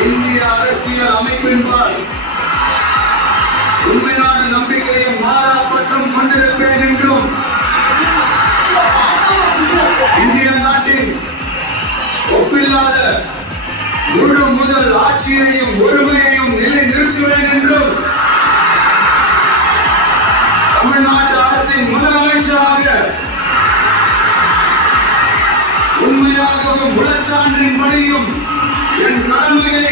இந்திய அரசியல் அமைப்பின்பால் உண்மையான நம்பிக்கையை மாறாப்பட்டம் கொண்டிருப்பேன் என்றும் இந்திய நாட்டின் ஒப்பில்லாத முழு முதல் ஆட்சியையும் ஒருமையையும் நிலைநிறுத்துவேன் என்றும் தமிழ்நாட்டு அரசின் முதலமைச்சராக உண்மையாகவும் உளச்சான்றின் படியும் என் கடமையை